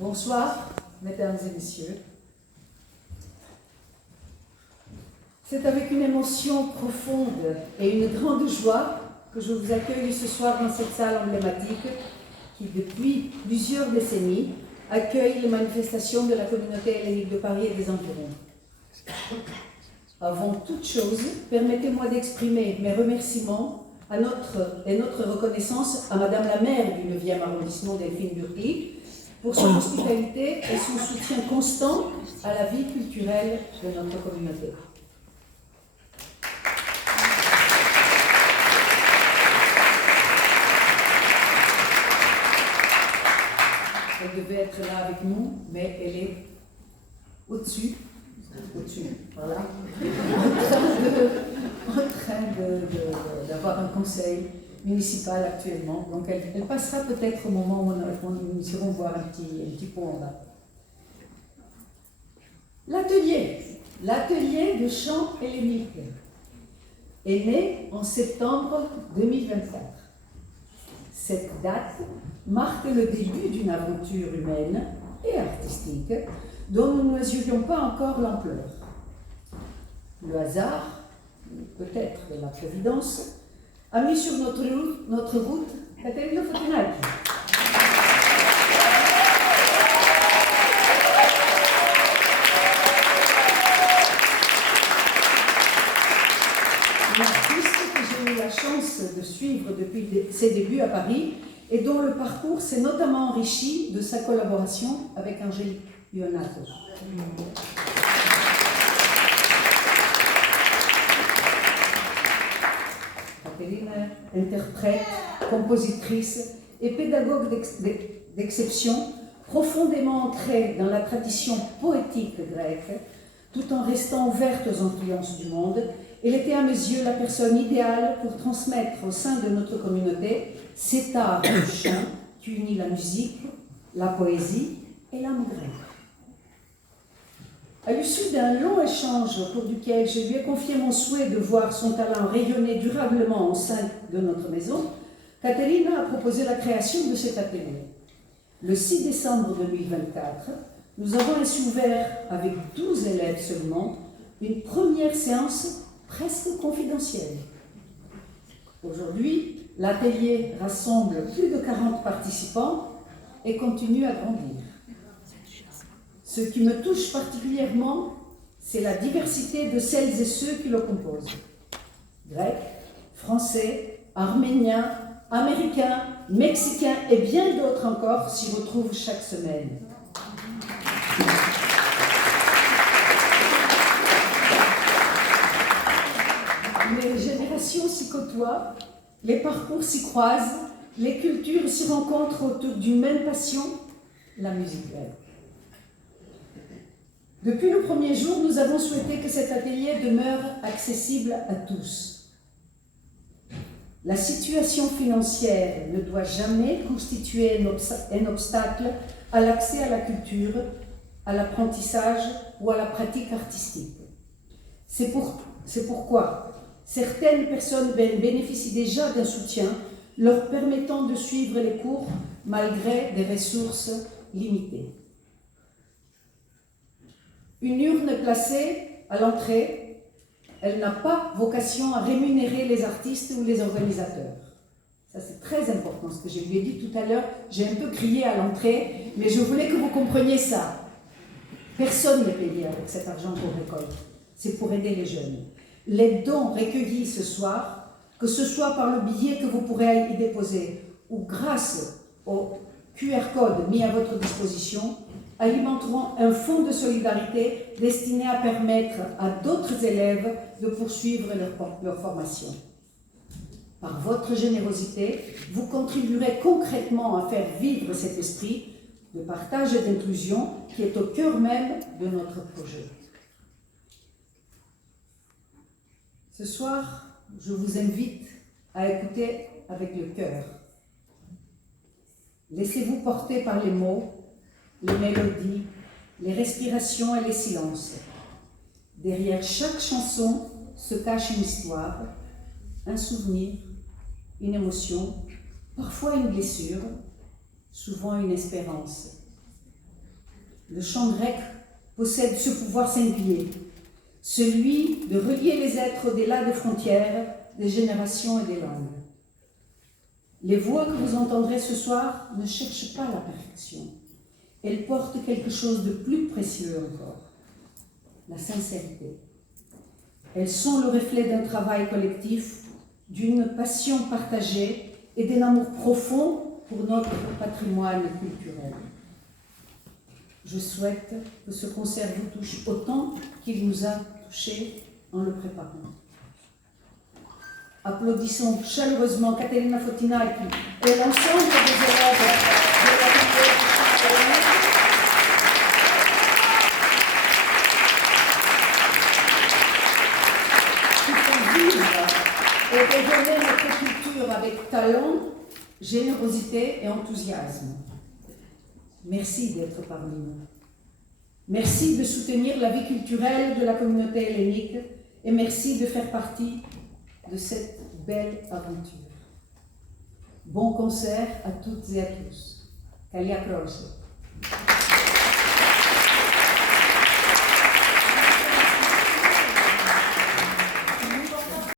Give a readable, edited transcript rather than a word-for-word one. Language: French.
Bonsoir, mesdames et messieurs. C'est avec une émotion profonde et une grande joie que je vous accueille ce soir dans cette salle emblématique qui, depuis plusieurs décennies, accueille les manifestations de la communauté hellénique de Paris et des environs. Avant toute chose, permettez-moi d'exprimer mes remerciements et notre reconnaissance à Madame la maire du 9e arrondissement, Delphine Burgli, pour son hospitalité et son soutien constant à la vie culturelle de notre communauté. Elle devait être là avec nous, mais elle est au-dessus, voilà, en train d'avoir un conseil municipal actuellement. Donc elle passera peut-être au moment où nous irons voir un petit point en bas. L'atelier de chant hellénique est né en septembre 2024. Cette date marque le début d'une aventure humaine et artistique dont nous ne mesurions pas encore l'ampleur. Le hasard, peut-être la providence, a mis sur notre route Caterina Fotinaggi. Une artiste que j'ai eu la chance de suivre depuis ses débuts à Paris et dont le parcours s'est notamment enrichi de sa collaboration avec Angélique Ionato. Caterina, interprète, compositrice et pédagogue d'exception, profondément ancrée dans la tradition poétique grecque, tout en restant ouverte aux influences du monde, elle était à mes yeux la personne idéale pour transmettre au sein de notre communauté cet art du chant qui unit la musique, la poésie et l'âme grecque. À l'issue d'un long échange au cours duquel je lui ai confié mon souhait de voir son talent rayonner durablement au sein de notre maison, Caterina a proposé la création de cet atelier. Le 6 décembre 2024, nous avons ainsi ouvert, avec 12 élèves seulement, une première séance presque confidentielle. Aujourd'hui, l'atelier rassemble plus de 40 participants et continue à grandir. Ce qui me touche particulièrement, c'est la diversité de celles et ceux qui le composent. Grecs, Français, Arméniens, Américains, Mexicains et bien d'autres encore s'y retrouvent chaque semaine. Les générations s'y côtoient, les parcours s'y croisent, les cultures s'y rencontrent autour d'une même passion, la musique grecque. Depuis le premier jour, nous avons souhaité que cet atelier demeure accessible à tous. La situation financière ne doit jamais constituer un obstacle à l'accès à la culture, à l'apprentissage ou à la pratique artistique. C'est pourquoi certaines personnes bénéficient déjà d'un soutien leur permettant de suivre les cours malgré des ressources limitées. Une urne placée à l'entrée, elle n'a pas vocation à rémunérer les artistes ou les organisateurs. Ça, c'est très important, ce que je lui ai dit tout à l'heure. J'ai un peu crié à l'entrée, mais je voulais que vous compreniez ça. Personne n'est payé avec cet argent qu'on récolte. C'est pour aider les jeunes. Les dons recueillis ce soir, que ce soit par le billet que vous pourrez y déposer ou grâce au QR code mis à votre disposition, alimenteront un fonds de solidarité destiné à permettre à d'autres élèves de poursuivre leur formation. Par votre générosité, vous contribuerez concrètement à faire vivre cet esprit de partage et d'inclusion qui est au cœur même de notre projet. Ce soir, je vous invite à écouter avec le cœur. Laissez-vous porter par les mots, les mélodies, les respirations et les silences. Derrière chaque chanson se cache une histoire, un souvenir, une émotion, parfois une blessure, souvent une espérance. Le chant grec possède ce pouvoir singulier, celui de relier les êtres au-delà des frontières, des générations et des langues. Les voix que vous entendrez ce soir ne cherchent pas la perfection. Elles portent quelque chose de plus précieux encore, la sincérité. Elles sont le reflet d'un travail collectif, d'une passion partagée et d'un amour profond pour notre patrimoine culturel. Je souhaite que ce concert vous touche autant qu'il nous a touchés en le préparant. Applaudissons chaleureusement Caterina Fottinaki et l'ensemble des élèves de la bibliothèque. Qui font vivre et rayonner notre culture avec talent, générosité et enthousiasme. Merci d'être parmi nous. Merci de soutenir la vie culturelle de la communauté hellénique et merci de faire partie de cette belle aventure. Bon concert à toutes et à tous. Kalia Croce.